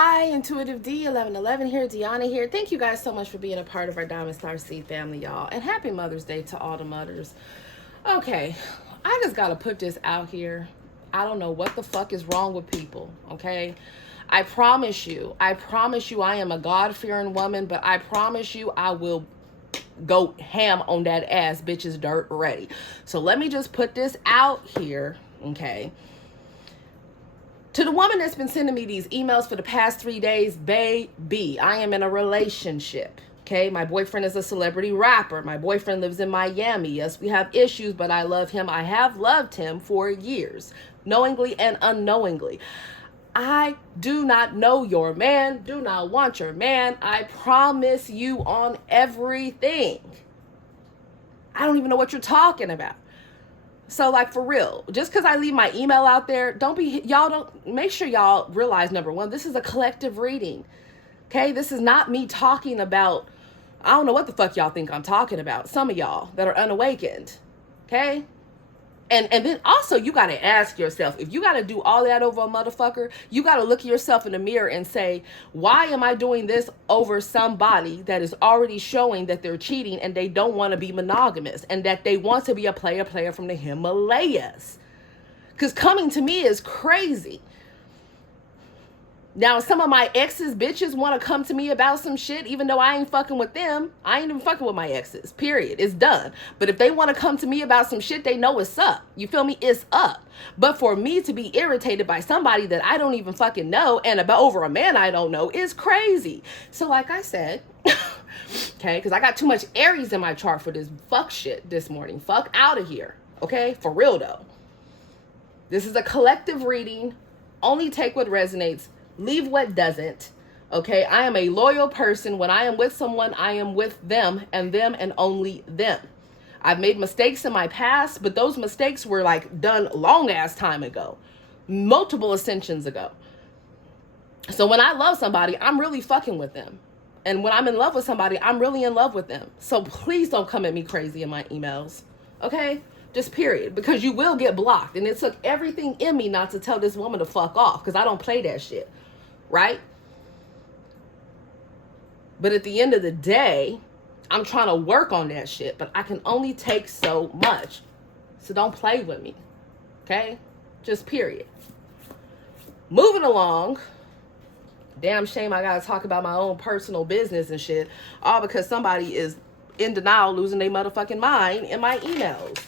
Hi, Intuitive D 1111 here, Dionna here. Thank you guys so much for being a part of our Diamond Star Seed family, y'all. And happy Mother's Day to all the mothers. Okay, I just gotta put this out here. I don't know what the fuck is wrong with people, okay? I promise you, I am a God-fearing woman, but I promise you I will go ham on that ass bitch's dirt ready. So let me just put this out here, okay? To the woman that's been sending me these emails for the past 3 days, baby, I am in a relationship. Okay, my boyfriend is a celebrity rapper. My boyfriend lives in Miami. Yes, we have issues, but I love him. I have loved him for years, knowingly and unknowingly. I do not know your man, do not want your man. I promise you on everything. I don't even know what you're talking about. So, like, for real, just because I leave my email out there, make sure y'all realize, number one, this is a collective reading, okay? This is not me talking about, I don't know what the fuck y'all think I'm talking about, some of y'all that are unawakened, okay? And then also, you got to ask yourself, if you got to do all that over a motherfucker, you got to look at yourself in the mirror and say, why am I doing this over somebody that is already showing that they're cheating and they don't want to be monogamous and that they want to be a player from the Himalayas? Because coming to me is crazy. Now, some of my exes, bitches, want to come to me about some shit, even though I ain't fucking with them. I ain't even fucking with my exes, period. It's done. But if they want to come to me about some shit, they know it's up. You feel me? It's up. But for me to be irritated by somebody that I don't even fucking know and about over a man I don't know is crazy. So like I said, okay, because I got too much Aries in my chart for this fuck shit this morning. Fuck out of here. Okay? For real, though. This is a collective reading. Only take what resonates. Leave what doesn't. Okay, I am a loyal person. When I am with someone, I am with them and only them. I've made mistakes in my past, but those mistakes were like done long ass time ago, multiple ascensions ago. So when I love somebody, I'm really fucking with them. And when I'm in love with somebody, I'm really in love with them. So please don't come at me crazy in my emails. Okay? Just period. Because you will get blocked. And it took everything in me not to tell this woman to fuck off. Because I don't play that shit. Right? But at the end of the day, I'm trying to work on that shit, but I can only take so much. So don't play with me. Okay? Just period. Moving along. Damn shame I gotta talk about my own personal business and shit. All because somebody is in denial, losing their motherfucking mind in my emails.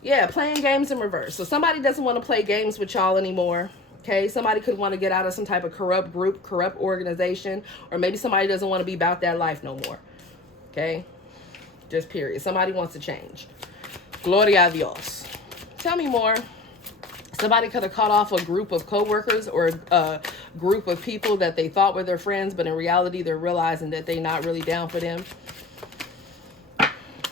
Yeah, playing games in reverse. So somebody doesn't want to play games with y'all anymore. Okay, somebody could want to get out of some type of corrupt group, corrupt organization, or maybe somebody doesn't want to be about that life no more. Okay, just period. Somebody wants to change. Gloria a Dios. Tell me more. Somebody could have cut off a group of coworkers or a group of people that they thought were their friends, but in reality, they're realizing that they're not really down for them.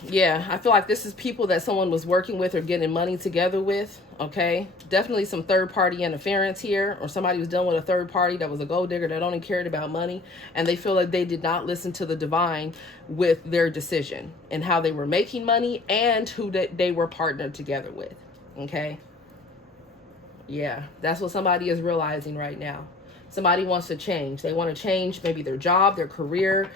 Yeah, I feel like this is people that someone was working with or getting money together with, okay? Definitely some third-party interference here, or somebody was dealing with a third party that was a gold digger that only cared about money, and they feel like they did not listen to the divine with their decision and how they were making money and who they were partnered together with, okay? Yeah, that's what somebody is realizing right now. Somebody wants to change. They want to change maybe their job, their career,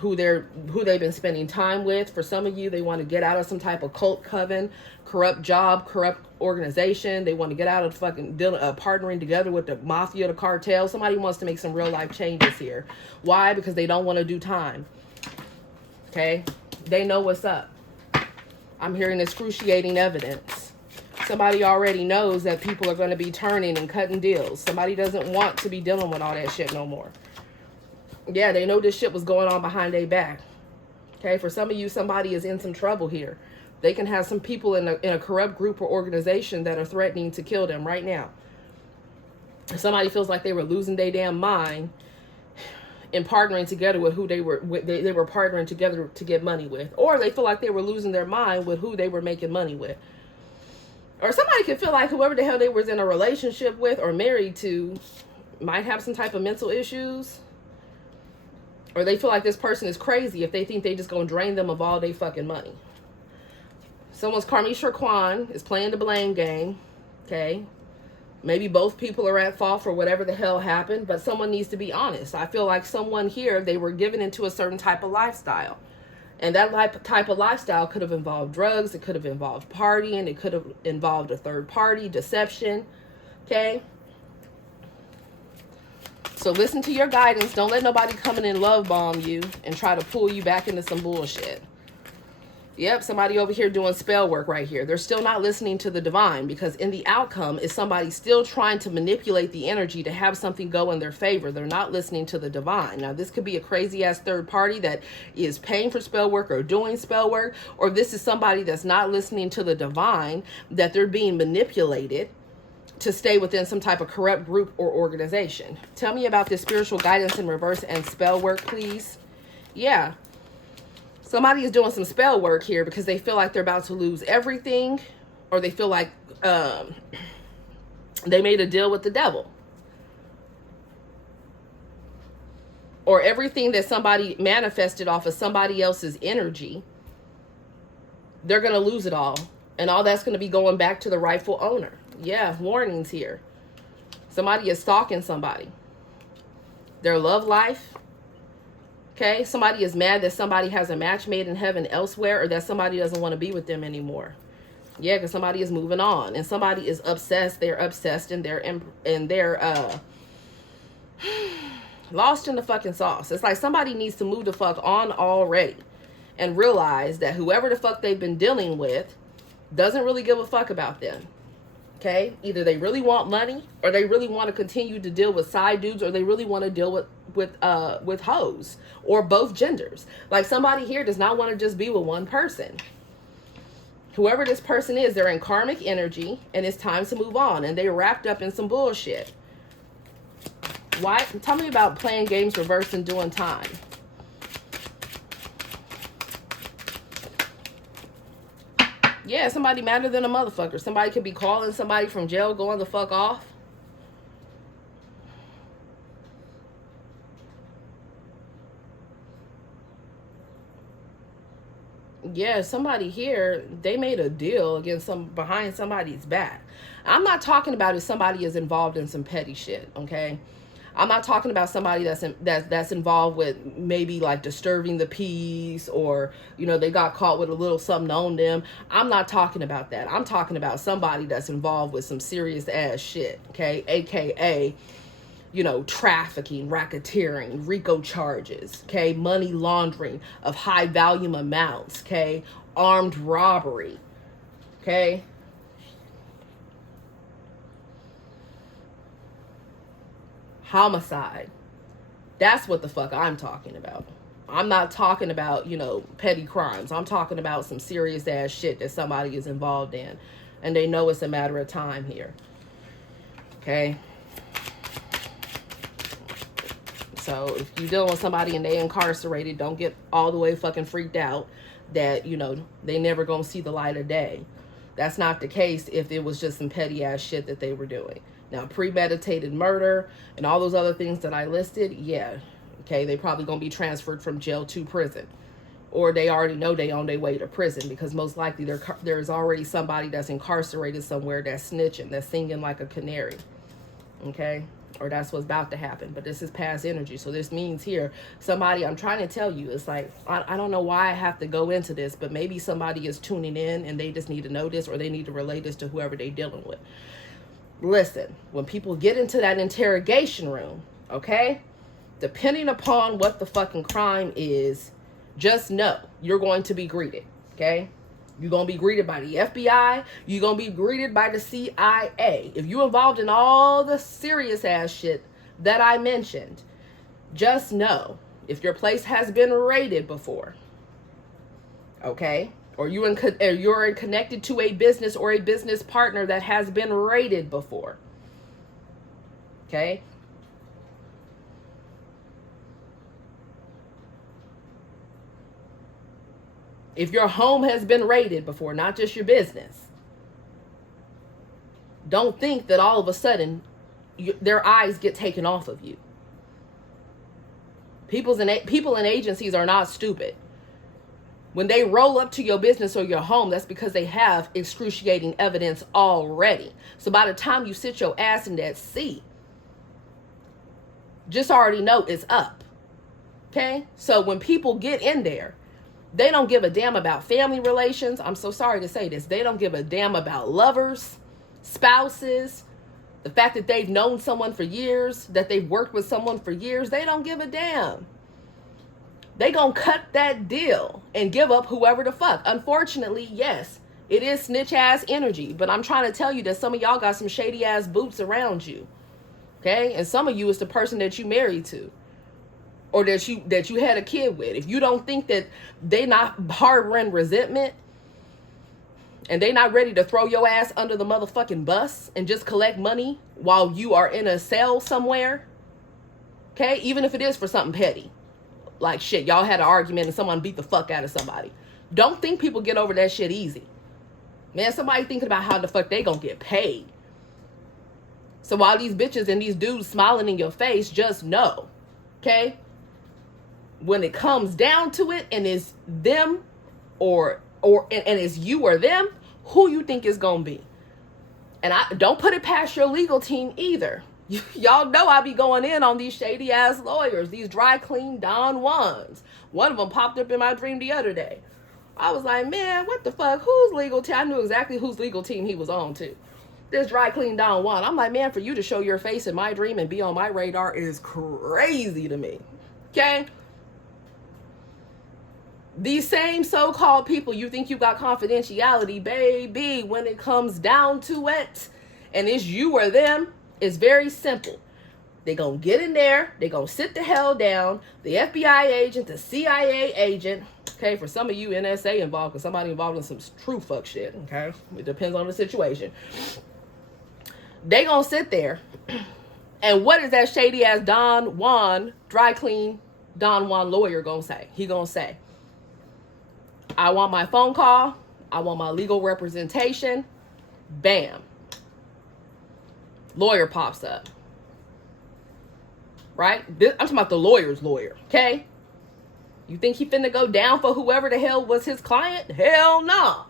who they've been spending time with. For some of you, they want to get out of some type of cult coven, corrupt job, corrupt organization. They want to get out of fucking partnering together with the mafia, the cartel. Somebody wants to make some real life changes here. Why? Because they don't want to do time. Okay? They know what's up. I'm hearing excruciating evidence. Somebody already knows that people are going to be turning and cutting deals. Somebody doesn't want to be dealing with all that shit no more. Yeah, they know this shit was going on behind their back. Okay, for some of you, somebody is in some trouble here. They can have some people in a corrupt group or organization that are threatening to kill them right now. Somebody feels like they were losing their damn mind in partnering together with who they were partnering together to get money with. Or they feel like they were losing their mind with who they were making money with. Or somebody could feel like whoever the hell they was in a relationship with or married to might have some type of mental issues. Or they feel like this person is crazy if they think they just gonna drain them of all their fucking money. Someone's Karmisha Kwan is playing the blame game. Okay. Maybe both people are at fault for whatever the hell happened, but someone needs to be honest. I feel like someone here, they were given into a certain type of lifestyle. And that type of lifestyle could have involved drugs. It could have involved partying. It could have involved a third party, deception. Okay? So listen to your guidance. Don't let nobody come in and love bomb you and try to pull you back into some bullshit. Yep, somebody over here doing spell work right here. They're still not listening to the divine, because in the outcome is somebody still trying to manipulate the energy to have something go in their favor. They're not listening to the divine. Now, this could be a crazy ass third party that is paying for spell work or doing spell work, or this is somebody that's not listening to the divine, that they're being manipulated to stay within some type of corrupt group or organization. Tell me about this spiritual guidance in reverse and spell work, please. Yeah. Somebody is doing some spell work here because they feel like they're about to lose everything, or they feel like they made a deal with the devil. Or everything that somebody manifested off of somebody else's energy, they're going to lose it all. And all that's going to be going back to the rightful owner. Yeah, warnings here. Somebody is stalking somebody. Their love life. Okay, somebody is mad that somebody has a match made in heaven elsewhere, or that somebody doesn't want to be with them anymore. Yeah, because somebody is moving on, and somebody is obsessed. They're obsessed, and they're lost in the fucking sauce. It's like somebody needs to move the fuck on already and realize that whoever the fuck they've been dealing with doesn't really give a fuck about them. Okay, either they really want money, or they really want to continue to deal with side dudes, or they really want to deal with hoes, or both genders. Like somebody here does not want to just be with one person. Whoever this person is, they're in karmic energy, and it's time to move on, and they're wrapped up in some bullshit. Why? Tell me about playing games reverse and doing time. Yeah, somebody madder than a motherfucker. Somebody could be calling somebody from jail, going the fuck off. Yeah, somebody here, they made a deal against behind somebody's back. I'm not talking about if somebody is involved in some petty shit, okay? I'm not talking about somebody that's involved with maybe like disturbing the peace, or, you know, they got caught with a little something on them. I'm not talking about that. I'm talking about somebody that's involved with some serious ass shit, okay? AKA, you know, trafficking, racketeering, RICO charges, okay? Money laundering of high volume amounts, okay? Armed robbery, okay? Homicide. That's what the fuck I'm talking about. I'm not talking about, you know, petty crimes. I'm talking about some serious ass shit that somebody is involved in, and they know it's a matter of time here. Okay? So if you're dealing with somebody and they incarcerated, don't get all the way fucking freaked out that, you know, they never gonna see the light of day. That's not the case if it was just some petty ass shit that they were doing. Now, premeditated murder and all those other things that I listed, yeah, okay, they probably going to be transferred from jail to prison. Or they already know they on their way to prison, because most likely there's already somebody that's incarcerated somewhere that's snitching, that's singing like a canary, okay? Or that's what's about to happen. But this is past energy, so this means here, somebody, I'm trying to tell you, it's like, I don't know why I have to go into this, but maybe somebody is tuning in and they just need to know this, or they need to relay this to whoever they're dealing with. Listen, when people get into that interrogation room, okay, depending upon what the fucking crime is, just know you're going to be greeted, okay? You're going to be greeted by the FBI. You're going to be greeted by the CIA. If you're involved in all the serious ass shit that I mentioned, just know if your place has been raided before, okay? Or you're connected to a business or a business partner that has been raided before. Okay? If your home has been raided before, not just your business, don't think that all of a sudden their eyes get taken off of you. People and agencies are not stupid. When they roll up to your business or your home, that's because they have excruciating evidence already. So by the time you sit your ass in that seat, just already know it's up. Okay? So when people get in there, they don't give a damn about family relations. I'm so sorry to say this. They don't give a damn about lovers, spouses, the fact that they've known someone for years, that they've worked with someone for years. They don't give a damn. They gonna cut that deal and give up whoever the fuck. Unfortunately, yes, it is snitch ass energy, but I'm trying to tell you that some of y'all got some shady ass boots around you. Okay? And some of you is the person that you married to, or that you had a kid with. If you don't think that they not harboring resentment and they not ready to throw your ass under the motherfucking bus and just collect money while you are in a cell somewhere, okay? Even if it is for something petty. Like shit, y'all had an argument and someone beat the fuck out of somebody. Don't think people get over that shit easy. Man, somebody thinking about how the fuck they gonna get paid. So while these bitches and these dudes smiling in your face, just know, okay? When it comes down to it and it's them and it's you or them, who you think is gonna be. And I don't put it past your legal team either. Y'all know I be going in on these shady ass lawyers, these dry clean Don Juans. One of them popped up in my dream the other day. I was like, man, what the fuck? Whose legal team? I knew exactly whose legal team he was on too. This dry clean Don Juan. I'm like, man, for you to show your face in my dream and be on my radar is crazy to me. Okay? These same so-called people, you think you got confidentiality, baby, when it comes down to it, and it's you or them, it's very simple. They gonna get in there, they gonna sit the hell down, the FBI agent, the CIA agent, okay, for some of you NSA involved, because somebody involved in some true fuck shit, okay, it depends on the situation. They gonna sit there, and what is that shady ass Don Juan, dry clean Don Juan lawyer gonna say? He gonna say, I want my phone call, I want my legal representation, bam. Lawyer pops up. Right? I'm talking about the lawyer's lawyer, okay? You think he finna go down for whoever the hell was his client? Hell no.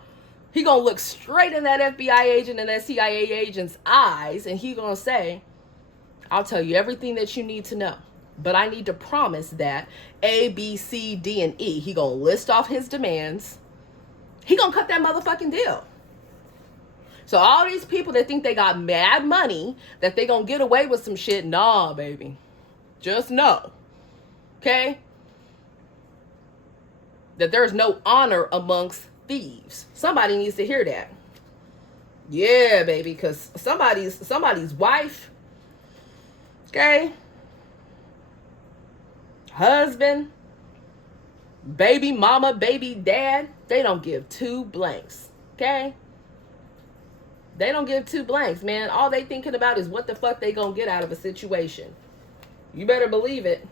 He gonna look straight in that FBI agent and that CIA agent's eyes, and he gonna say, I'll tell you everything that you need to know, but I need to promise that A, B, C, D, and E. He gonna list off his demands. He gonna cut that motherfucking deal. So all these people that think they got mad money, that they gonna get away with some shit, nah, baby. Just know, okay, that there's no honor amongst thieves. Somebody needs to hear that. Yeah, baby, because somebody's wife, okay, husband, baby mama, baby dad, they don't give two blanks, okay? They don't give two blanks, man. All they thinking about is what the fuck they gonna get out of a situation. You better believe it.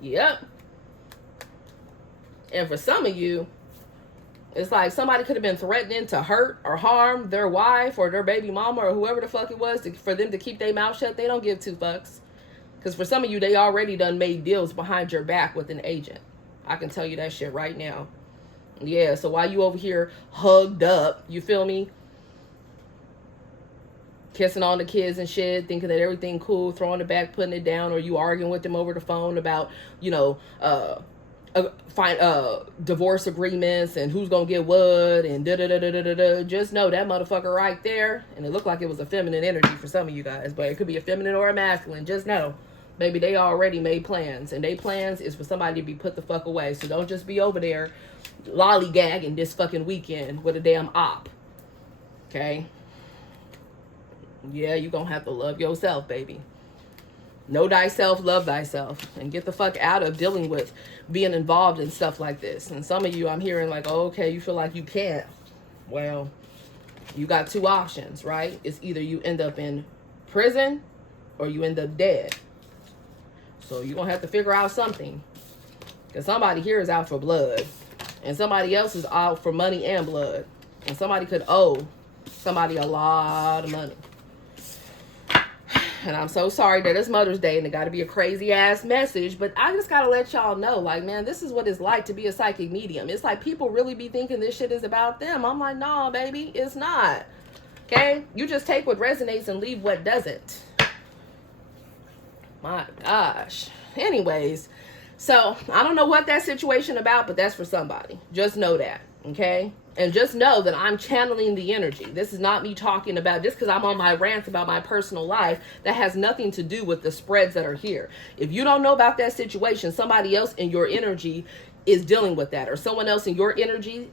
Yep. And for some of you, it's like somebody could have been threatening to hurt or harm their wife or their baby mama or whoever the fuck it was for them to keep their mouth shut. They don't give two fucks. Because for some of you, they already done made deals behind your back with an agent. I can tell you that shit right now. Yeah, so while you over here hugged up, you feel me? Kissing on the kids and shit, thinking that everything cool, throwing it back, putting it down, or you arguing with them over the phone about, you know, divorce agreements and who's gonna get what and da-da-da-da-da-da. Just know that motherfucker right there, and it looked like it was a feminine energy for some of you guys, but it could be a feminine or a masculine. Just know, baby, they already made plans, and they plans is for somebody to be put the fuck away. So don't just be over there lollygagging this fucking weekend with a damn op. Okay? Yeah, you gonna have to love yourself, baby. Know thyself, love thyself, and get the fuck out of dealing with being involved in stuff like this. And some of you, I'm hearing like, oh, okay, you feel like you can't. Well, you got two options, right? It's either you end up in prison or you end up dead. So you're gonna have to figure out something. Because somebody here is out for blood, and somebody else is out for money and blood. And somebody could owe somebody a lot of money. And I'm so sorry that it's Mother's Day and it got to be a crazy ass message, but I just got to let y'all know, like, man, this is what it's like to be a psychic medium. It's like people really be thinking this shit is about them. I'm like, nah, baby, it's not. Okay? You just take what resonates and leave what doesn't. My gosh. Anyways, so I don't know what that situation about, but that's for somebody. Just know that. Okay? And just know that I'm channeling the energy. This is not me talking about, just because I'm on my rants about my personal life, that has nothing to do with the spreads that are here. If you don't know about that situation, somebody else in your energy is dealing with that, or someone else in your energy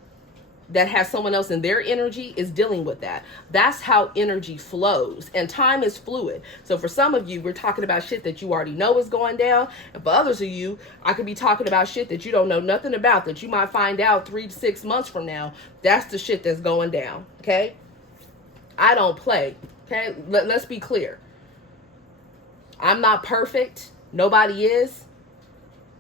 that has someone else in their energy is dealing with that. That's how energy flows, and time is fluid. So for some of you, we're talking about shit that you already know is going down, and for others of you, I could be talking about shit that you don't know nothing about, that you might find out 3 to 6 months from now. That's the shit that's going down. Okay, I don't play. Okay, let's be clear. I'm not perfect, nobody is.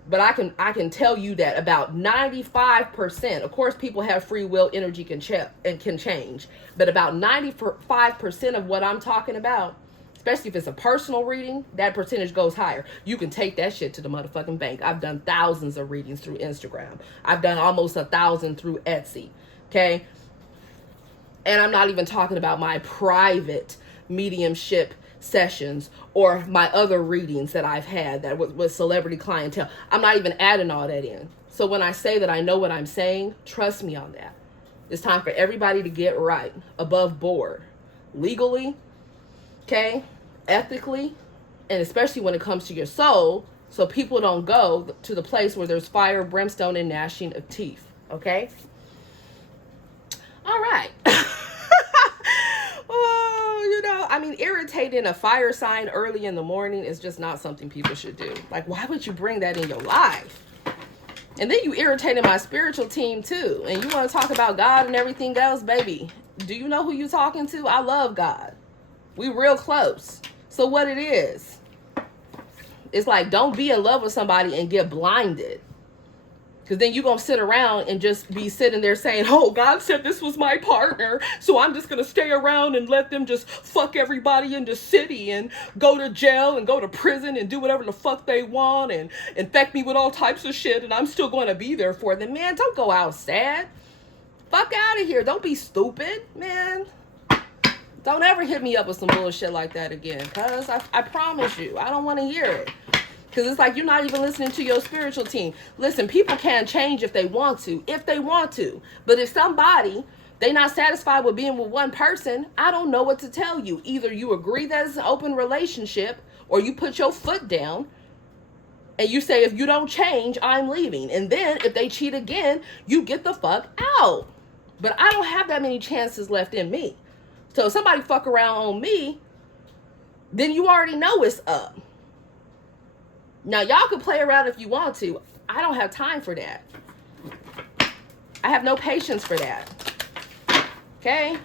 But I can tell you that about 95%, of course, people have free will, energy can change. But about 95% of what I'm talking about, especially if it's a personal reading, that percentage goes higher. You can take that shit to the motherfucking bank. I've done thousands of readings through Instagram. I've done almost 1,000 through Etsy. Okay. And I'm not even talking about my private mediumship sessions or my other readings that I've had that with celebrity clientele. I'm not even adding all that in. So when I say that I know what I'm saying, trust me on that. It's time for everybody to get right, above board, legally, okay, ethically, and especially when it comes to your soul, so people don't go to the place where there's fire, brimstone, and gnashing of teeth, okay? All right. I mean, irritating a fire sign early in the morning is just not something people should do. Like, why would you bring that in your life? And then you irritating my spiritual team too. And you want to talk about God and everything else, baby. Do you know who you talking to? I love God. We real close. So what it is, it's like, don't be in love with somebody and get blinded. Because then you're going to sit around and just be sitting there saying, oh, God said this was my partner, so I'm just going to stay around and let them just fuck everybody in the city and go to jail and go to prison and do whatever the fuck they want and infect me with all types of shit, and I'm still going to be there for them. Man, don't go out sad. Fuck out of here. Don't be stupid, man. Don't ever hit me up with some bullshit like that again, because I promise you, I don't want to hear it. Because it's like you're not even listening to your spiritual team. Listen, people can change if they want to. But if somebody, they not satisfied with being with one person, I don't know what to tell you. Either you agree that it's an open relationship, or you put your foot down and you say, if you don't change, I'm leaving. And then if they cheat again, you get the fuck out. But I don't have that many chances left in me. So if somebody fuck around on me, then you already know it's up. Now, y'all can play around if you want to. I don't have time for that. I have no patience for that. Okay?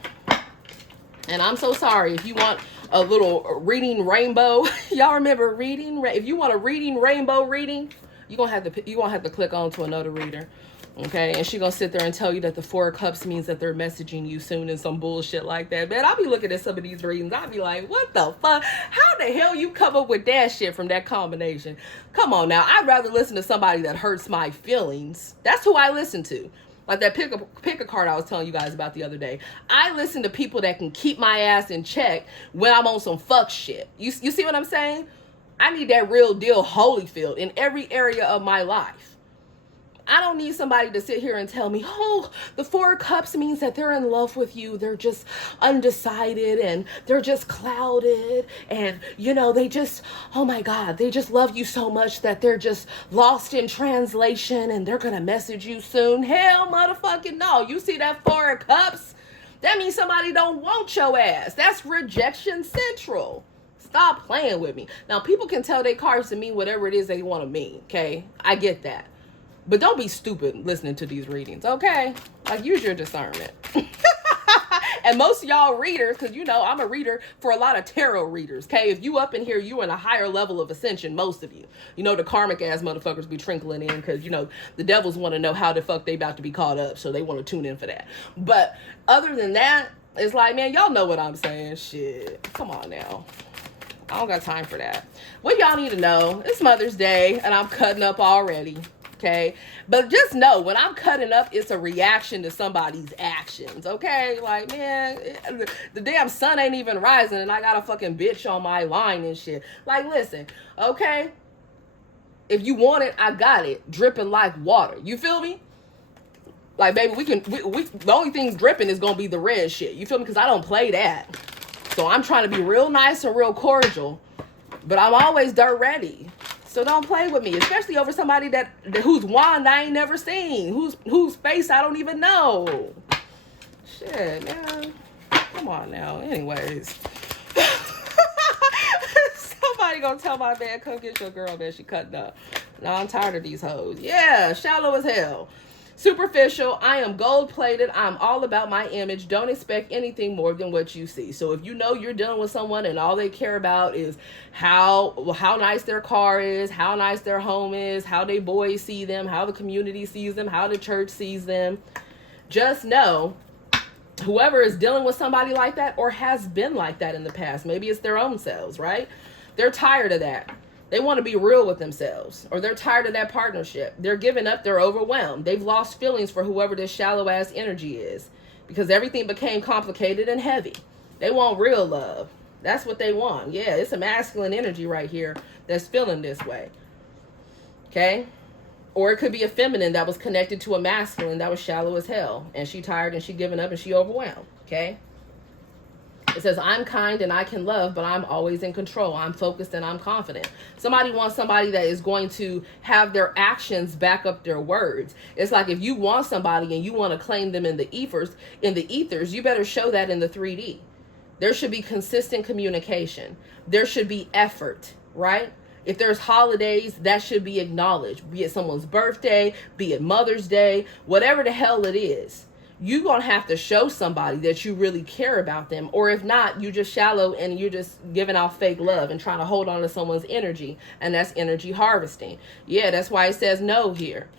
And I'm so sorry. If you want a little reading rainbow, y'all remember reading? If you want a reading rainbow reading, you're gonna have to click on to another reader. Okay, and she gonna sit there and tell you that the 4 of Cups means that they're messaging you soon and some bullshit like that. Man, I'll be looking at some of these readings. I'll be like, what the fuck? How the hell you come up with that shit from that combination? Come on now. I'd rather listen to somebody that hurts my feelings. That's who I listen to. Like that pick a card I was telling you guys about the other day. I listen to people that can keep my ass in check when I'm on some fuck shit. You see what I'm saying? I need that real deal Holyfield in every area of my life. I don't need somebody to sit here and tell me, oh, the 4 of Cups means that they're in love with you. They're just undecided and they're just clouded. And, you know, they just, oh my God, they just love you so much that they're just lost in translation and they're going to message you soon. Hell, motherfucking no. You see that 4 of Cups? That means somebody don't want your ass. That's rejection central. Stop playing with me. Now, people can tell their cards to mean whatever it is they want to mean, okay? I get that. But don't be stupid listening to these readings, okay? Like, use your discernment. And most of y'all readers, because, you know, I'm a reader for a lot of tarot readers, okay? If you up in here, you in a higher level of ascension, most of you. You know, the karmic-ass motherfuckers be trickling in because, you know, the devils want to know how the fuck they about to be caught up, so they want to tune in for that. But other than that, it's like, man, y'all know what I'm saying. Shit. Come on now. I don't got time for that. What y'all need to know, it's Mother's Day and I'm cutting up already. Okay, but just know when I'm cutting up, it's a reaction to somebody's actions. Okay, like, man, the damn sun ain't even rising and I got a fucking bitch on my line and shit. Like, listen, okay, if you want it, I got it, dripping like water. You feel me? Like, baby, we the only thing dripping is gonna be the red shit. You feel me? Because I don't play that. So I'm trying to be real nice and real cordial, but I'm always dirt ready. So don't play with me, especially over somebody that whose wand I ain't never seen, whose face I don't even know. Shit, man. Come on now. Anyways. Somebody gonna tell my man, come get your girl, man. She cutting up. Now I'm tired of these hoes. Yeah, shallow as hell. Superficial, I am gold-plated. I'm all about my image. Don't expect anything more than what you see. So if you know you're dealing with someone and all they care about is how nice their car is, how nice their home is, how they boys see them, how the community sees them, how the church sees them, just know whoever is dealing with somebody like that or has been like that in the past, maybe it's their own selves, right? They're tired of that. They want to be real with themselves, or they're tired of that partnership. They're giving up. They're overwhelmed. They've lost feelings for whoever this shallow ass energy is because everything became complicated and heavy. They want real love. That's what they want. Yeah, it's a masculine energy right here that's feeling this way. Okay? Or it could be a feminine that was connected to a masculine that was shallow as hell. And she tired and she giving up and she overwhelmed. Okay? It says, I'm kind and I can love, but I'm always in control. I'm focused and I'm confident. Somebody wants somebody that is going to have their actions back up their words. It's like if you want somebody and you want to claim them in the ethers, you better show that in the 3D. There should be consistent communication. There should be effort, right? If there's holidays, that should be acknowledged. Be it someone's birthday, be it Mother's Day, whatever the hell it is. You're going to have to show somebody that you really care about them. Or if not, you just shallow and you're just giving off fake love and trying to hold on to someone's energy. And that's energy harvesting. Yeah, that's why it says no here.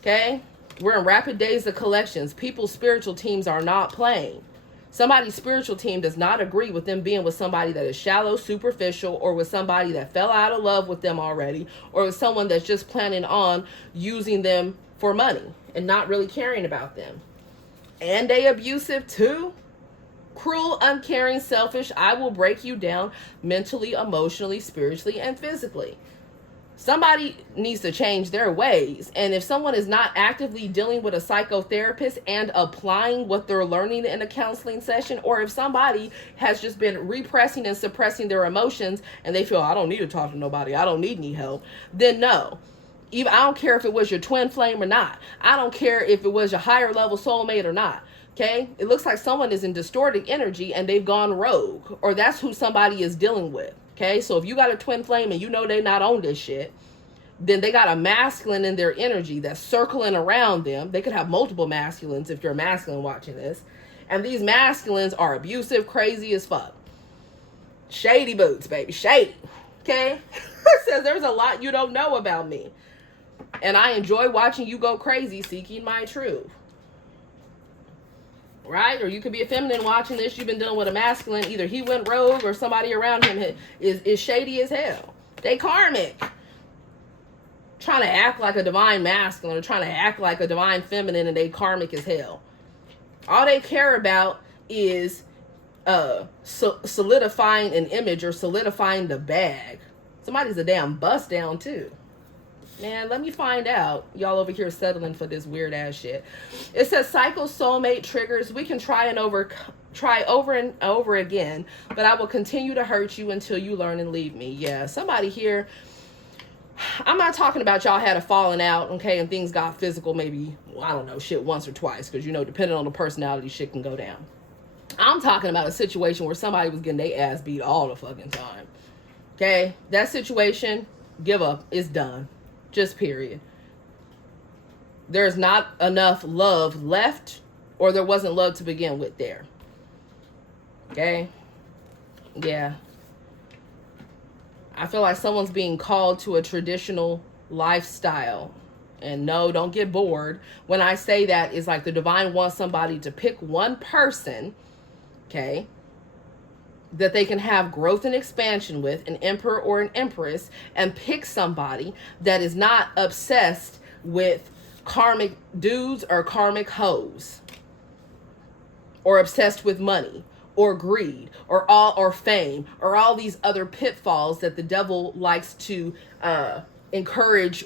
Okay? We're in rapid days of collections. People's spiritual teams are not playing. Somebody's spiritual team does not agree with them being with somebody that is shallow, superficial, or with somebody that fell out of love with them already, or with someone that's just planning on using them for money and not really caring about them. And they abusive too. Cruel, uncaring, selfish. I will break you down mentally, emotionally, spiritually, and physically. Somebody needs to change their ways. And if someone is not actively dealing with a psychotherapist and applying what they're learning in a counseling session, or if somebody has just been repressing and suppressing their emotions and they feel, I don't need to talk to nobody, I don't need any help, then no. Even, I don't care if it was your twin flame or not. I don't care if it was your higher level soulmate or not. Okay? It looks like someone is in distorted energy and they've gone rogue, or that's who somebody is dealing with. Okay? So if you got a twin flame and you know they're not on this shit, then they got a masculine in their energy that's circling around them. They could have multiple masculines if you're a masculine watching this. And these masculines are abusive, crazy as fuck. Shady boots, baby. Shady. Okay? It says there's a lot you don't know about me. And I enjoy watching you go crazy seeking my truth. Right? Or you could be a feminine watching this. You've been dealing with a masculine. Either he went rogue or somebody around him is shady as hell. They karmic. Trying to act like a divine masculine or trying to act like a divine feminine, and they karmic as hell. All they care about is solidifying an image or solidifying the bag. Somebody's a damn bust down too. Man, let me find out. Y'all over here settling for this weird ass shit. It says cycle soulmate triggers. We can try over and over again, but I will continue to hurt you until you learn and leave me. Yeah, somebody here. I'm not talking about y'all had a falling out, okay, and things got physical maybe, I don't know, shit once or twice, because, you know, depending on the personality, shit can go down. I'm talking about a situation where somebody was getting their ass beat all the fucking time. Okay? That situation, give up. It's done. Just period. There's not enough love left, or there wasn't love to begin with there. Okay? Yeah. I feel like someone's being called to a traditional lifestyle. And no, don't get bored. When I say that, it's like the divine wants somebody to pick one person, okay, that they can have growth and expansion with, an emperor or an empress, and pick somebody that is not obsessed with karmic dudes or karmic hoes, or obsessed with money or greed or fame or all these other pitfalls that the devil likes to encourage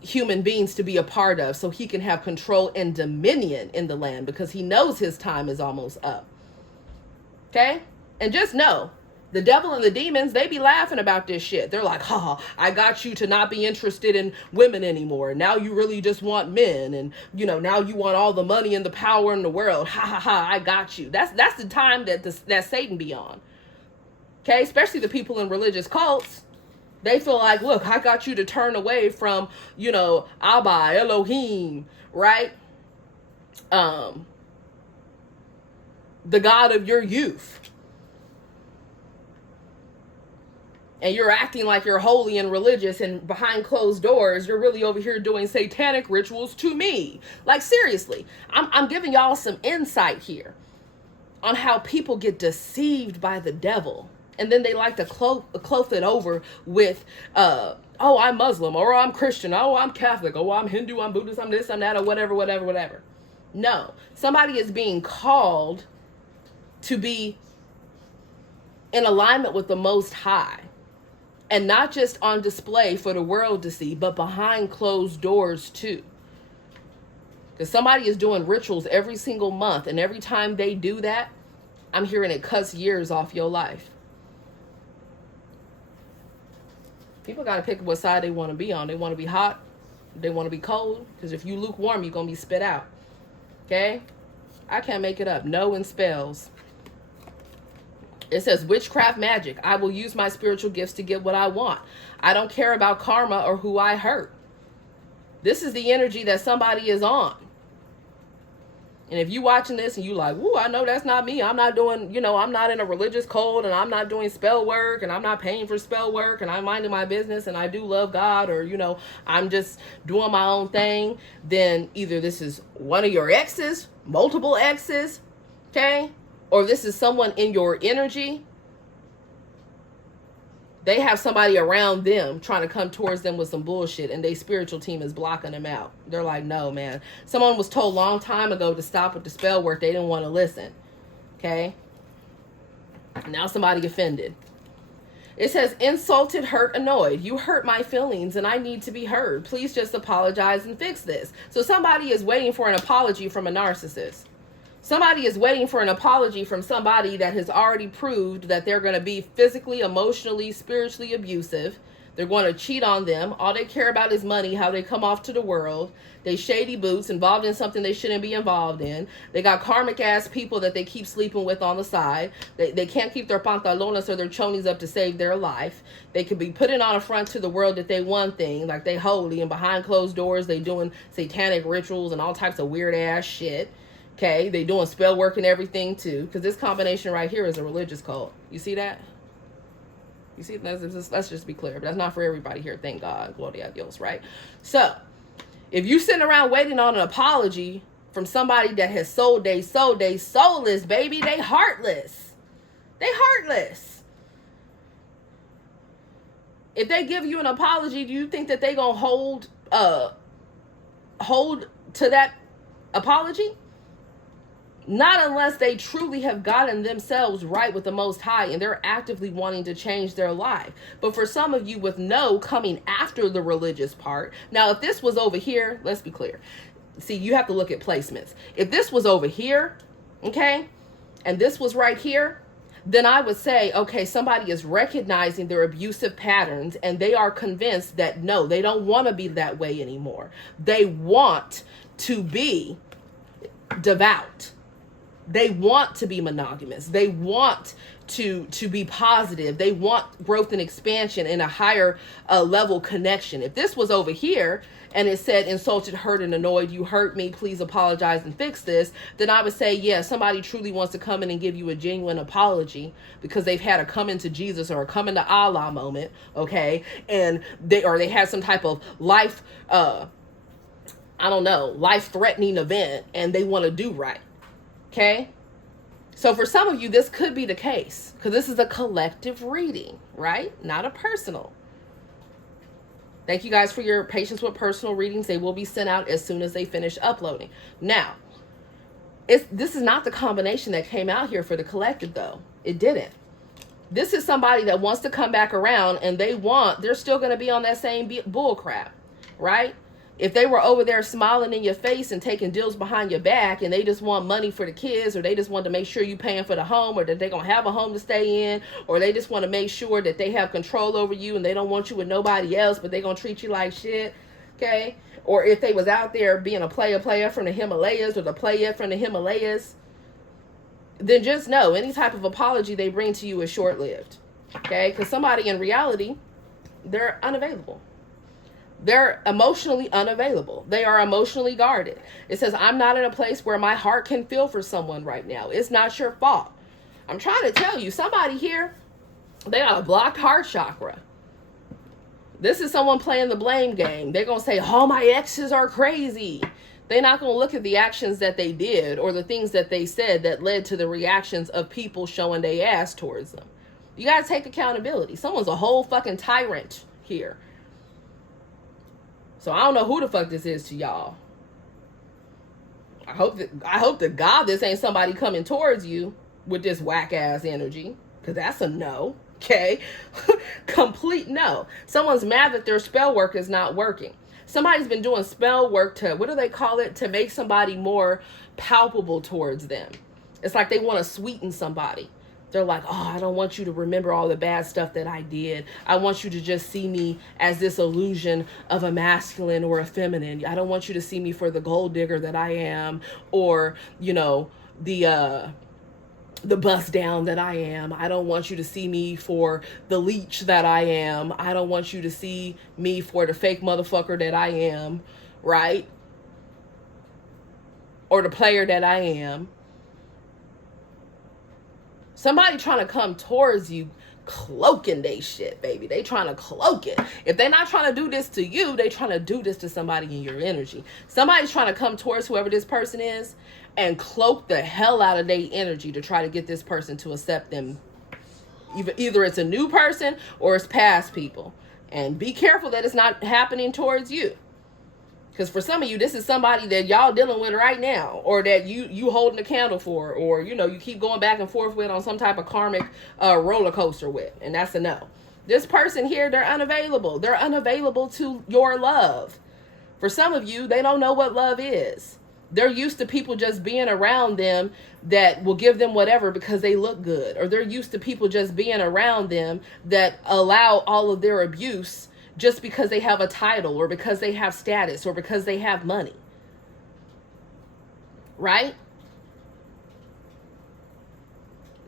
human beings to be a part of, so he can have control and dominion in the land, because he knows his time is almost up. Okay? And just know, the devil and the demons, they be laughing about this shit. They're like, I got you to not be interested in women anymore. Now you really just want men. And, now you want all the money and the power in the world. I got you. That's the time that Satan be on. Okay? Especially the people in religious cults. They feel like, look, I got you to turn away from, Abba, Elohim, right? The God of your youth. And you're acting like you're holy and religious, and behind closed doors, you're really over here doing satanic rituals to me. Like, seriously, I'm giving y'all some insight here on how people get deceived by the devil. And then they like to cloth it over with, oh, I'm Muslim, or I'm Christian, oh, I'm Catholic, oh, I'm Hindu, I'm Buddhist, I'm this, I'm that, or whatever. No, somebody is being called to be in alignment with the Most High. And not just on display for the world to see, but behind closed doors too. Because somebody is doing rituals every single month, and every time they do that, I'm hearing it cuts years off your life. People got to pick what side they want to be on. They want to be hot. They want to be cold. Because if you lukewarm, you're going to be spit out. Okay? I can't make it up. No in spells. It says, witchcraft magic. I will use my spiritual gifts to get what I want. I don't care about karma or who I hurt. This is the energy that somebody is on. And if you watching this and you like, woo, I know that's not me. I'm not doing, I'm not in a religious cult, and I'm not doing spell work, and I'm not paying for spell work, and I'm minding my business, and I do love God, or, I'm just doing my own thing, then either this is one of your exes, multiple exes, okay? Or this is someone in your energy. They have somebody around them trying to come towards them with some bullshit, and their spiritual team is blocking them out. They're like, no, man. Someone was told a long time ago to stop with the spell work. They didn't want to listen. Okay? Now somebody offended. It says, insulted, hurt, annoyed. You hurt my feelings, and I need to be heard. Please just apologize and fix this. So somebody is waiting for an apology from a narcissist. Somebody is waiting for an apology from somebody that has already proved that they're going to be physically, emotionally, spiritually abusive. They're going to cheat on them. All they care about is money, how they come off to the world. They shady boots, involved in something they shouldn't be involved in. They got karmic ass people that they keep sleeping with on the side. They can't keep their pantalones or their chonies up to save their life. They could be putting on a front to the world that they one thing, like they holy, and behind closed doors they doing satanic rituals and all types of weird ass shit. Okay, they doing spell work and everything too, because this combination right here is a religious cult. You see that? You see, let's just be clear. But that's not for everybody here. Thank God. Gloria a Dios, right? So, if you sitting around waiting on an apology from somebody that has sold they soulless, baby, they heartless. They heartless. If they give you an apology, do you think that they gonna hold to that apology? Not unless they truly have gotten themselves right with the Most High and they're actively wanting to change their life. But for some of you with no coming after the religious part. Now, if this was over here, let's be clear. See, you have to look at placements. If this was over here, okay, and this was right here, then I would say, okay, somebody is recognizing their abusive patterns and they are convinced that no, they don't want to be that way anymore. They want to be devout. They want to be monogamous. They want to be positive. They want growth and expansion in a higher level connection. If this was over here and it said insulted, hurt, and annoyed, you hurt me, please apologize and fix this, then I would say, yeah, somebody truly wants to come in and give you a genuine apology because they've had a come into Jesus or a come into Allah moment, okay? And they had some type of life, life-threatening event and they want to do right. Okay? So for some of you, this could be the case because this is a collective reading, right? Not a personal. Thank you guys for your patience with personal readings. They will be sent out as soon as they finish uploading. Now, this is not the combination that came out here for the collective, though. It didn't. This is somebody that wants to come back around, and they're still going to be on that same bull crap, right? If they were over there smiling in your face and taking deals behind your back, and they just want money for the kids, or they just want to make sure you paying for the home, or that they're going to have a home to stay in, or they just want to make sure that they have control over you and they don't want you with nobody else, but they're going to treat you like shit, okay? Or if they was out there being a player from the Himalayas, or the player from the Himalayas, then just know any type of apology they bring to you is short-lived, okay? Because somebody in reality, they're unavailable. They're emotionally unavailable. They are emotionally guarded. It says, I'm not in a place where my heart can feel for someone right now. It's not your fault. I'm trying to tell you, somebody here, they got a blocked heart chakra. This is someone playing the blame game. They're going to say, oh, my exes are crazy. They're not going to look at the actions that they did or the things that they said that led to the reactions of people showing their ass towards them. You got to take accountability. Someone's a whole fucking tyrant here. So I don't know who the fuck this is to y'all. I hope that God, this ain't somebody coming towards you with this whack ass energy, because that's a no. Okay. Complete no. Someone's mad that their spell work is not working. Somebody's been doing spell work to, what do they call it? To make somebody more palpable towards them. It's like they want to sweeten somebody. They're like, oh, I don't want you to remember all the bad stuff that I did. I want you to just see me as this illusion of a masculine or a feminine. I don't want you to see me for the gold digger that I am, or, you know, the bust down that I am. I don't want you to see me for the leech that I am. I don't want you to see me for the fake motherfucker that I am, right? Or the player that I am. Somebody trying to come towards you cloaking they shit, baby. They trying to cloak it. If they're not trying to do this to you, they trying to do this to somebody in your energy. Somebody's trying to come towards whoever this person is and cloak the hell out of their energy to try to get this person to accept them. Either it's a new person or it's past people. And be careful that it's not happening towards you. Because for some of you, this is somebody that y'all dealing with right now, or that you holding a candle for, or, you know, you keep going back and forth with on some type of karmic roller coaster with, and that's a no. This person here, they're unavailable. They're unavailable to your love. For some of you, they don't know what love is. They're used to people just being around them that will give them whatever because they look good, or they're used to people just being around them that allow all of their abuse just because they have a title, or because they have status, or because they have money. Right?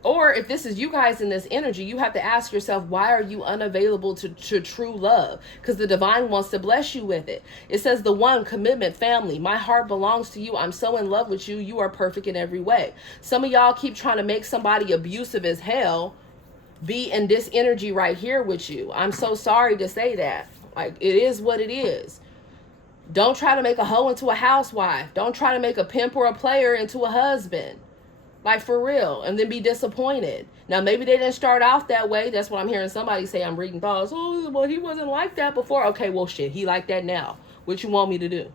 Or if this is you guys in this energy, you have to ask yourself, why are you unavailable to true love? Because the divine wants to bless you with it. It says the one, commitment, family. My heart belongs to you. I'm so in love with you. You are perfect in every way. Some of y'all keep trying to make somebody abusive as hell be in this energy right here with you. I'm so sorry to say that. Like, it is what it is. Don't try to make a hoe into a housewife. Don't try to make a pimp or a player into a husband. Like, for real. And then be disappointed. Now, maybe they didn't start off that way. That's what I'm hearing somebody say. I'm reading thoughts. Oh, well, he wasn't like that before. Okay, well, shit. He like that now. What you want me to do?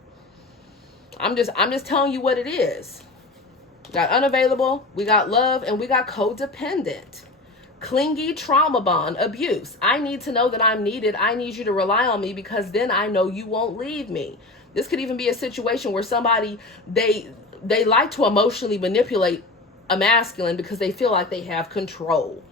I'm just telling you what it is. Got unavailable. We got love. And we got codependent. Clingy, trauma bond, abuse. I need to know that I'm needed. I need you to rely on me, because then I know you won't leave me. This could even be a situation where somebody, they like to emotionally manipulate a masculine because they feel like they have control,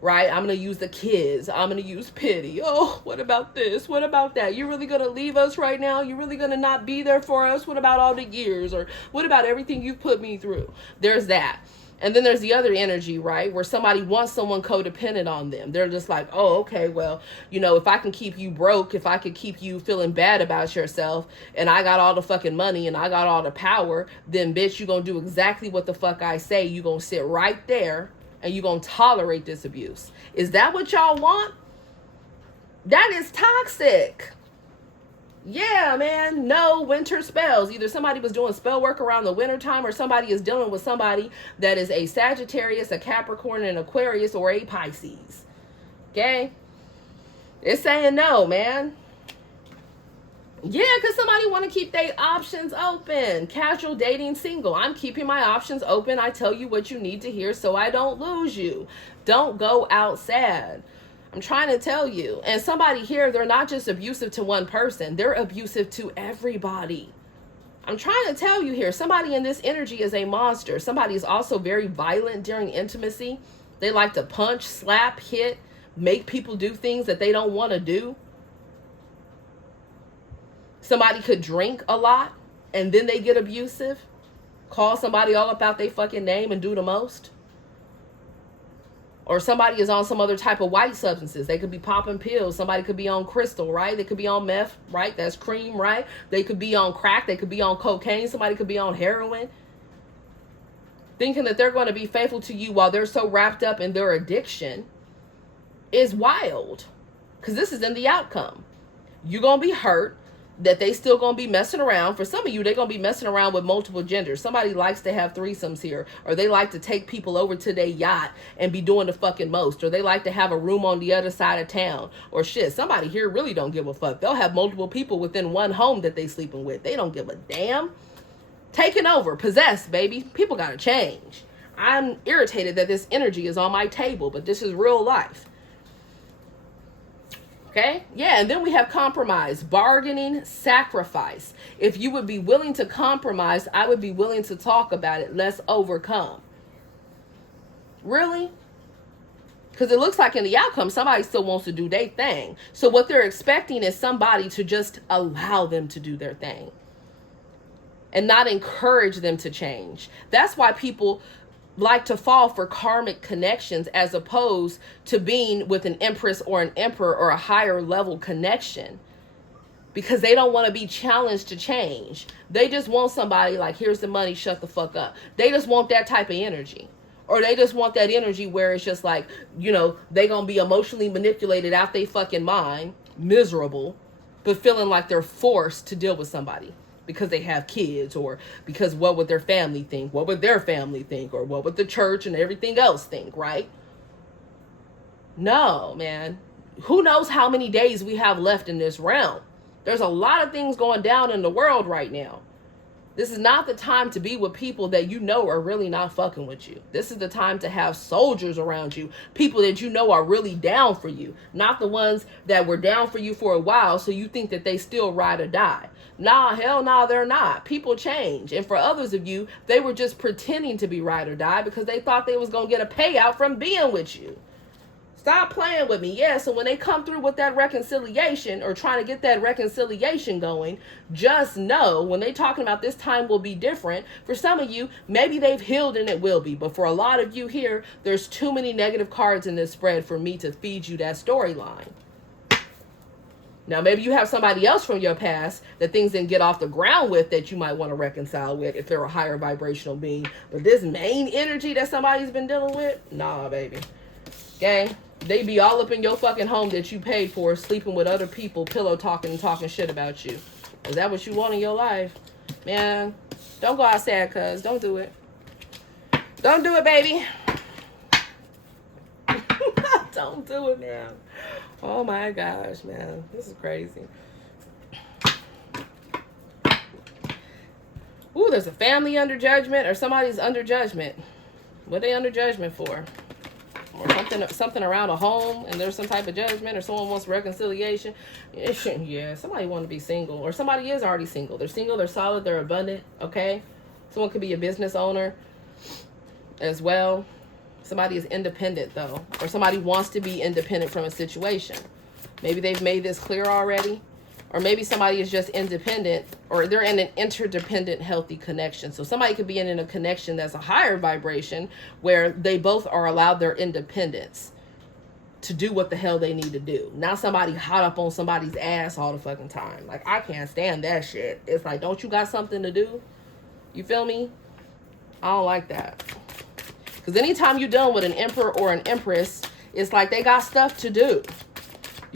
right? I'm going to use the kids. I'm going to use pity. Oh, what about this? What about that? You're really going to leave us right now? You're really going to not be there for us? What about all the years? Or what about everything you've put me through? There's that. And then there's the other energy, right? Where somebody wants someone codependent on them. They're just like, oh, okay, well, you know, if I can keep you broke, if I could keep you feeling bad about yourself, and I got all the fucking money and I got all the power, then bitch, you gonna do exactly what the fuck I say. You gonna sit right there and you gonna tolerate this abuse. Is that what y'all want? That is toxic. Yeah, man. No winter spells. Either somebody was doing spell work around the winter time, or somebody is dealing with somebody that is a Sagittarius, a Capricorn, an Aquarius, or a Pisces. Okay? It's saying no, man. Yeah, because somebody want to keep their options open. Casual dating, single. I'm keeping my options open. I tell you what you need to hear so I don't lose you. Don't go out sad. I'm trying to tell you. And somebody here, they're not just abusive to one person. They're abusive to everybody. I'm trying to tell you here. Somebody in this energy is a monster. Somebody is also very violent during intimacy. They like to punch, slap, hit, make people do things that they don't want to do. Somebody could drink a lot and then they get abusive. Call somebody all about their fucking name and do the most. Or somebody is on some other type of white substances. They could be popping pills. Somebody could be on crystal, right? They could be on meth, right? That's cream, right? They could be on crack. They could be on cocaine. Somebody could be on heroin. Thinking that they're going to be faithful to you while they're so wrapped up in their addiction is wild. Because this is in the outcome. You're going to be hurt. That they still gonna be messing around. For some of you, they're gonna be messing around with multiple genders. Somebody likes to have threesomes here, or they like to take people over to their yacht and be doing the fucking most, or they like to have a room on the other side of town, or shit. Somebody here really don't give a fuck. They'll have multiple people within one home that they sleeping with. They don't give a damn. Taking over, possessed, baby. People gotta change. I'm irritated that this energy is on my table, but this is real life. Okay? Yeah, and then we have compromise, bargaining, sacrifice. If you would be willing to compromise, I would be willing to talk about it. Let's overcome. Really? Because it looks like in the outcome, somebody still wants to do their thing. So what they're expecting is somebody to just allow them to do their thing and not encourage them to change. That's why people like to fall for karmic connections as opposed to being with an empress or an emperor or a higher level connection, because they don't want to be challenged to change. They just want somebody like, here's the money, shut the fuck up. They just want that type of energy. Or they just want that energy where it's just like, you know, they gonna be emotionally manipulated out they fucking mind, miserable, but feeling like they're forced to deal with somebody because they have kids, or because what would their family think? What would their family think? Or what would the church and everything else think, right? No, man. Who knows how many days we have left in this realm? There's a lot of things going down in the world right now. This is not the time to be with people that you know are really not fucking with you. This is the time to have soldiers around you. People that you know are really down for you. Not the ones that were down for you for a while so you think that they still ride or die. Nah, hell nah, they're not. People change. And for others of you, they were just pretending to be ride or die because they thought they was going to get a payout from being with you. Stop playing with me. Yeah, so when they come through with that reconciliation or trying to get that reconciliation going, just know when they talking about this time will be different. For some of you, maybe they've healed and it will be. But for a lot of you here, there's too many negative cards in this spread for me to feed you that storyline. Now, maybe you have somebody else from your past that things didn't get off the ground with that you might want to reconcile with if they're a higher vibrational being. But this main energy that somebody's been dealing with, nah, baby. Okay? They be all up in your fucking home that you paid for, sleeping with other people, pillow talking and talking shit about you. Is that what you want in your life? Man, don't go outside, cuz. Don't do it. Don't do it, baby. Don't do it, man. Oh my gosh, man. This is crazy. Ooh, there's a family under judgment or somebody's under judgment. What are they under judgment for? Or something around a home and there's some type of judgment, or someone wants reconciliation. Yeah, somebody want to be single, or somebody is already single. They're single, they're solid, they're abundant, okay? Someone could be a business owner as well. Somebody is independent though, or somebody wants to be independent from a situation. Maybe they've made this clear already. Or maybe somebody is just independent, or they're in an interdependent, healthy connection. So somebody could be in a connection that's a higher vibration where they both are allowed their independence to do what the hell they need to do. Not somebody hot up on somebody's ass all the fucking time. Like, I can't stand that shit. It's like, don't you got something to do? You feel me? I don't like that. Because anytime you're dealing with an emperor or an empress, it's like they got stuff to do.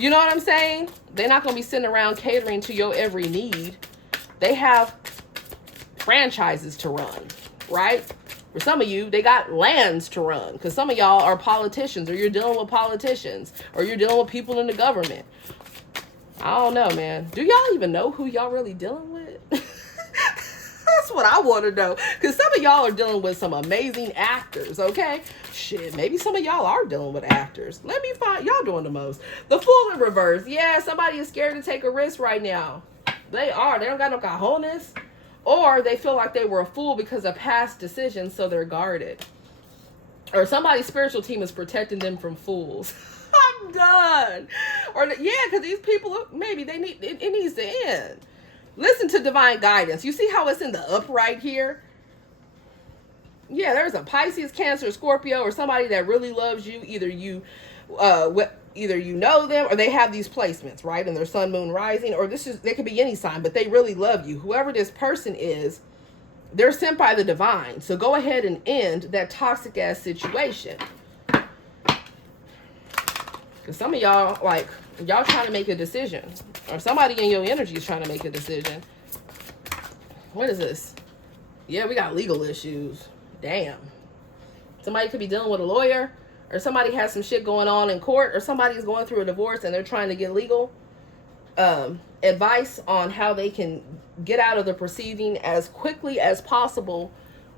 You know what I'm saying? They're not going to be sitting around catering to your every need. They have franchises to run, right? For some of you, they got lands to run, because some of y'all are politicians, or you're dealing with politicians, or you're dealing with people in the government. I don't know, man. Do y'all even know who y'all really dealing with? That's what I want to know. Because some of y'all are dealing with some amazing actors, okay? Shit, maybe some of y'all are dealing with actors. Let me find, y'all doing the most. The Fool in reverse. Yeah, somebody is scared to take a risk right now. They are. They don't got no cojones. Or they feel like they were a fool because of past decisions, so they're guarded. Or somebody's spiritual team is protecting them from fools. I'm done. Or, yeah, because these people, maybe they need, it needs to end. Listen to divine guidance. You see how it's in the upright here? Yeah, there's a Pisces, Cancer, Scorpio, or somebody that really loves you. Either you know them, or they have these placements, right? And their sun, moon, rising, or they could be any sign, but they really love you. Whoever this person is, they're sent by the divine. So go ahead and end that toxic ass situation. Because some of y'all, like, y'all trying to make a decision, or somebody in your energy is trying to make a decision. What is this? Yeah, we got legal issues. Damn. Somebody could be dealing with a lawyer, or somebody has some shit going on in court, or somebody's going through a divorce and they're trying to get legal advice on how they can get out of the proceeding as quickly as possible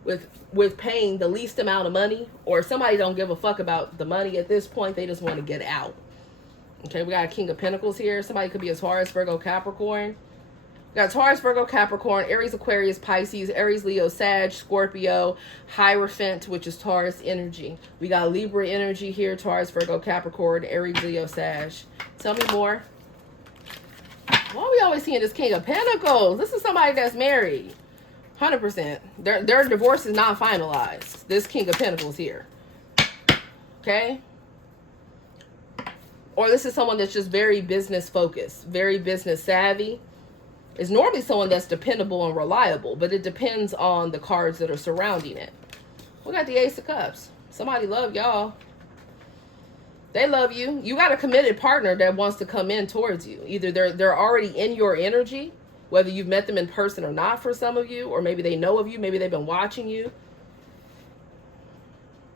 with paying the least amount of money. Or somebody don't give a fuck about the money at this point, they just want to get out. Okay, we got a King of Pentacles here. Somebody could be a Taurus, Virgo, Capricorn. We got Taurus, Virgo, Capricorn, Aries, Aquarius, Pisces, Aries, Leo, Sag, Scorpio, Hierophant, which is Taurus energy. We got Libra energy here, Taurus, Virgo, Capricorn, Aries, Leo, Sag. Tell me more. Why are we always seeing this King of Pentacles? This is somebody that's married. 100%. Their divorce is not finalized. This King of Pentacles here. Okay? Or this is someone that's just very business focused, very business savvy. It's normally someone that's dependable and reliable, but it depends on the cards that are surrounding it. We got the Ace of Cups. Somebody love y'all. They love you. You got a committed partner that wants to come in towards you. Either they're already in your energy, whether you've met them in person or not for some of you, or maybe they know of you, maybe they've been watching you.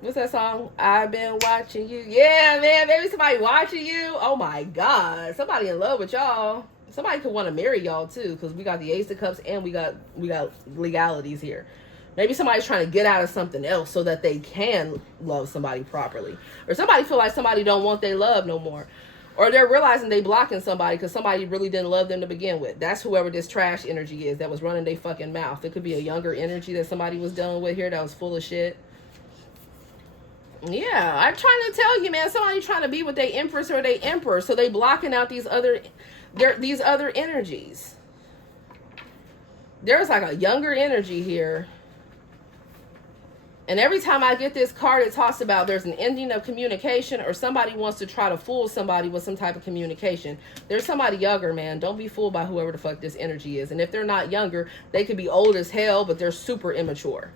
What's that song? I've been watching you. Yeah, man, maybe somebody watching you. Oh my God. Somebody in love with y'all. Somebody could want to marry y'all too, because we got the Ace of Cups and we got legalities here. Maybe somebody's trying to get out of something else so that they can love somebody properly. Or somebody feel like somebody don't want their love no more. Or they're realizing they blocking somebody because somebody really didn't love them to begin with. That's whoever this trash energy is that was running their fucking mouth. It could be a younger energy that somebody was dealing with here that was full of shit. Yeah, I'm trying to tell you, man. Somebody trying to be with their empress or their emperor, so they blocking out these other energies. There's like a younger energy here. And every time I get this card, it talks about there's an ending of communication, or somebody wants to try to fool somebody with some type of communication. There's somebody younger, man. Don't be fooled by whoever the fuck this energy is. And if they're not younger, they could be old as hell, but they're super immature.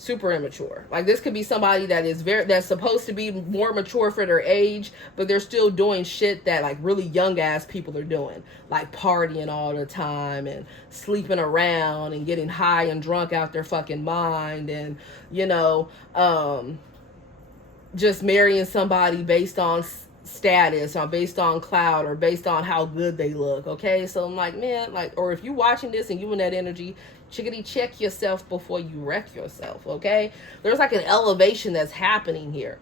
Super immature. Like, this could be somebody that is that's supposed to be more mature for their age, but they're still doing shit that like really young ass people are doing, like partying all the time and sleeping around and getting high and drunk out their fucking mind, and just marrying somebody based on status or based on clout or based on how good they look. Okay, so I'm like, man, like, or if you watching this and you in that energy, chickadee, check yourself before you wreck yourself. Okay, there's like an elevation that's happening here.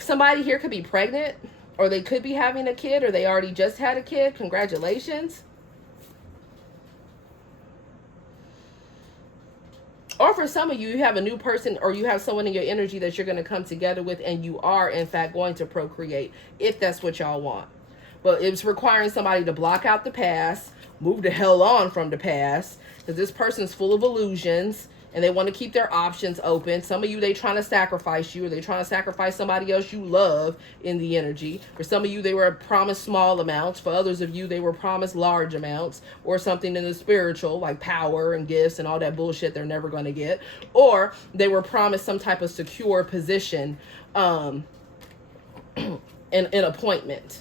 Somebody here could be pregnant, or they could be having a kid, or they already just had a kid. Congratulations. Or for some of you, you have a new person, or you have someone in your energy that you're going to come together with, and you are in fact going to procreate, if that's what y'all want. But it's requiring somebody to block out the past, move the hell on from the past, because this person's full of illusions and they want to keep their options open. Some of you, they trying to sacrifice you, or they trying to sacrifice somebody else you love in the energy. For some of you, they were promised small amounts. For others of you, they were promised large amounts, or something in the spiritual, like power and gifts and all that bullshit they're never going to get. Or they were promised some type of secure position an appointment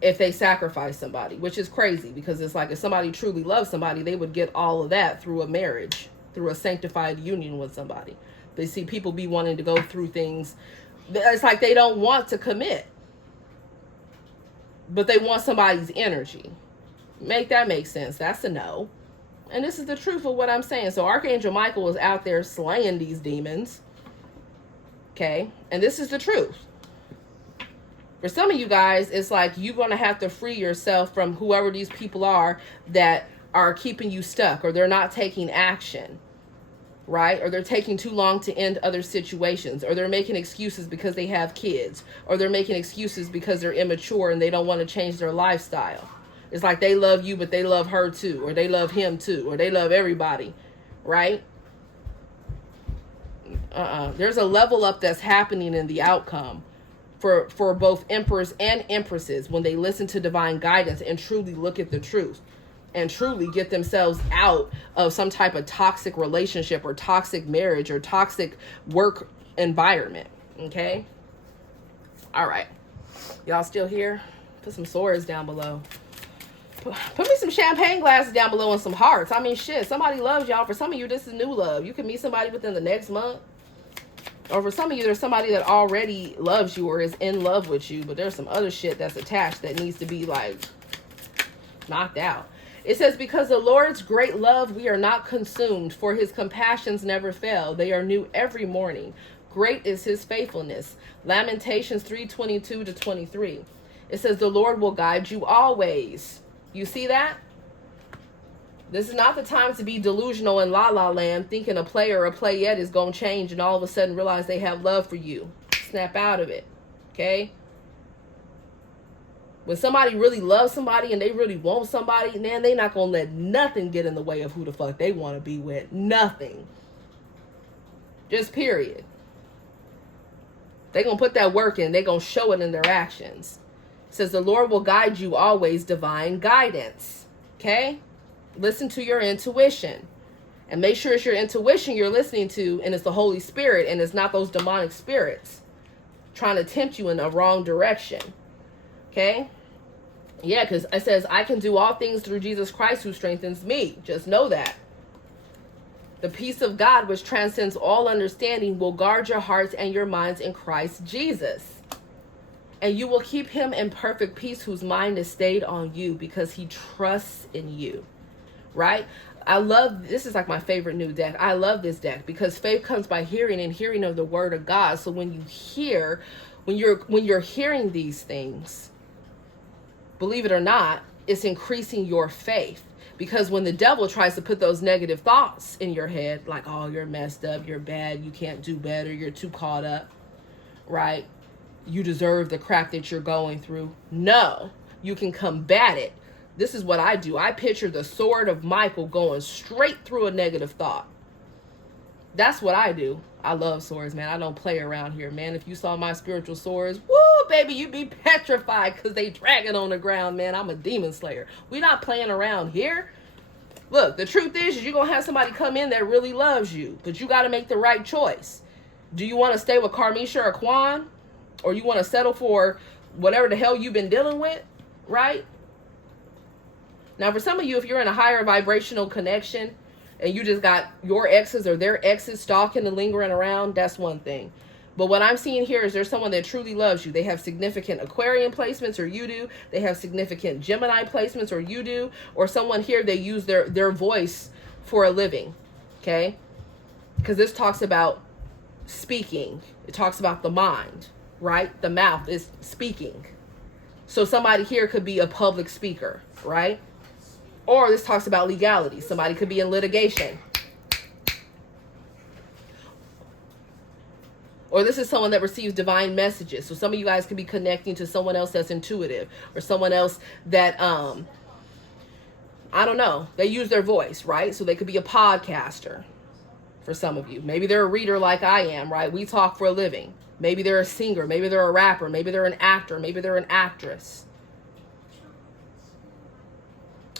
if they sacrifice somebody, which is crazy, because it's like if somebody truly loves somebody, they would get all of that through a marriage, through a sanctified union with somebody. They see people be wanting to go through things. It's like they don't want to commit, but they want somebody's energy. Make that make sense? That's a no. And this is the truth of what I'm saying. So Archangel Michael was out there slaying these demons. Okay? And this is the truth. For some of you guys, it's like you're going to have to free yourself from whoever these people are that are keeping you stuck, or they're not taking action, right? Or they're taking too long to end other situations, or they're making excuses because they have kids, or they're making excuses because they're immature and they don't want to change their lifestyle. It's like they love you, but they love her too, or they love him too, or they love everybody, right? There's a level up that's happening in the outcome for both emperors and empresses when they listen to divine guidance and truly look at the truth and truly get themselves out of some type of toxic relationship or toxic marriage or toxic work environment. Okay? All right. Y'all still here? Put some swords down below. Put me some champagne glasses down below and some hearts. I mean, shit, somebody loves y'all. For some of you, this is new love. You can meet somebody within the next month. Or for some of you, there's somebody that already loves you or is in love with you, but there's some other shit that's attached that needs to be, like, knocked out. It says, because the Lord's great love, we are not consumed, for his compassions never fail. They are new every morning. Great is his faithfulness. Lamentations 3:22-23. It says, the Lord will guide you always. You see that? This is not the time to be delusional in la-la land, thinking a player or a playette is going to change and all of a sudden realize they have love for you. Snap out of it. Okay? When somebody really loves somebody and they really want somebody, man, they not going to let nothing get in the way of who the fuck they want to be with. Nothing. Just period. They going to put that work in. They going to show it in their actions. It says the Lord will guide you always, divine guidance. Okay? Listen to your intuition. And make sure it's your intuition you're listening to, and it's the Holy Spirit, and it's not those demonic spirits trying to tempt you in a wrong direction. Okay? Yeah, because it says, I can do all things through Jesus Christ who strengthens me. Just know that. The peace of God, which transcends all understanding, will guard your hearts and your minds in Christ Jesus. And you will keep him in perfect peace whose mind is stayed on you because he trusts in you. Right? I love, this is like my favorite new deck. I love this deck because faith comes by hearing and hearing of the word of God. So when you hear, when you're hearing these things, believe it or not, it's increasing your faith. Because when the devil tries to put those negative thoughts in your head, like, oh, you're messed up, you're bad, you can't do better, you're too caught up, right? You deserve the crap that you're going through. No, you can combat it. This is what I do. I picture the sword of Michael going straight through a negative thought. That's what I do. I love swords, man. I don't play around here, man. If you saw my spiritual swords, woo, baby, you'd be petrified because they dragging on the ground, man. I'm a demon slayer. We're not playing around here. Look, the truth is you're going to have somebody come in that really loves you, but you got to make the right choice. Do you want to stay with Carmisha or Quan? Or you want to settle for whatever the hell you've been dealing with, right? Now, for some of you, if you're in a higher vibrational connection and you just got your exes or their exes stalking and lingering around, that's one thing. But what I'm seeing here is there's someone that truly loves you. They have significant Aquarian placements, or you do. They have significant Gemini placements, or you do. Or someone here, they use their voice for a living, okay? Because this talks about speaking. It talks about the mind, right? The mouth is speaking. So somebody here could be a public speaker, right? Or this talks about legality. Somebody could be in litigation. Or this is someone that receives divine messages. So some of you guys could be connecting to someone else that's intuitive. Or someone else that, I don't know. They use their voice, right? So they could be a podcaster for some of you. Maybe they're a reader like I am, right? We talk for a living. Maybe they're a singer. Maybe they're a rapper. Maybe they're an actor. Maybe they're an actress.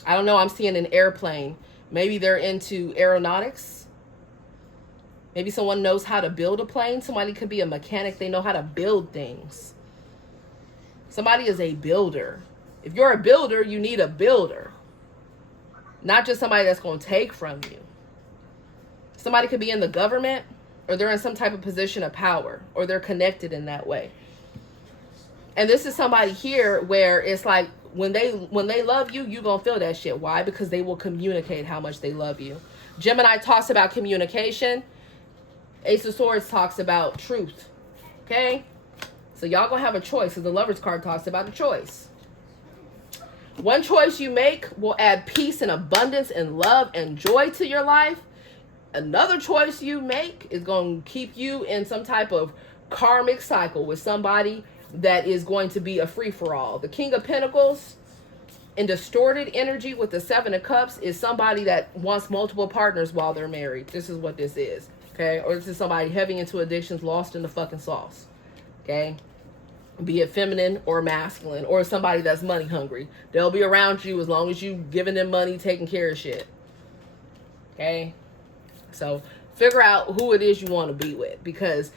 I don't know. I'm seeing an airplane. Maybe they're into aeronautics. Maybe someone knows how to build a plane. Somebody could be a mechanic. They know how to build things. Somebody is a builder. If you're a builder, you need a builder. Not just somebody that's going to take from you. Somebody could be in the government, or they're in some type of position of power, or they're connected in that way. And this is somebody here where it's like, when they love you, you're going to feel that shit. Why? Because they will communicate how much they love you. Gemini talks about communication. Ace of Swords talks about truth. Okay? So y'all going to have a choice. So the Lover's card talks about a choice. One choice you make will add peace and abundance and love and joy to your life. Another choice you make is going to keep you in some type of karmic cycle with somebody that is going to be a free-for-all. The King of Pentacles in distorted energy with the Seven of Cups is somebody that wants multiple partners while they're married. This is what this is. Okay? Or this is somebody heavy into addictions, lost in the fucking sauce. Okay? Be it feminine or masculine, or somebody that's money hungry. They'll be around you as long as you giving them money, taking care of shit. Okay? So figure out who it is you want to be with, because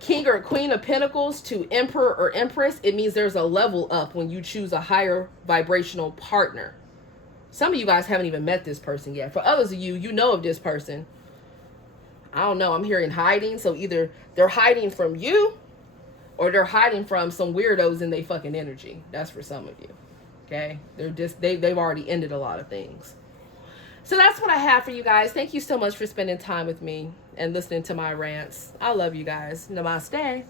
King or Queen of Pentacles to Emperor or Empress, it means there's a level up when you choose a higher vibrational partner. Some of you guys haven't even met this person yet. For others of you, you know of this person. I don't know. I'm hearing hiding. So either they're hiding from you, or they're hiding from some weirdos in their fucking energy. That's for some of you. Okay? They've already ended a lot of things. So that's what I have for you guys. Thank you so much for spending time with me and listening to my rants. I love you guys. Namaste.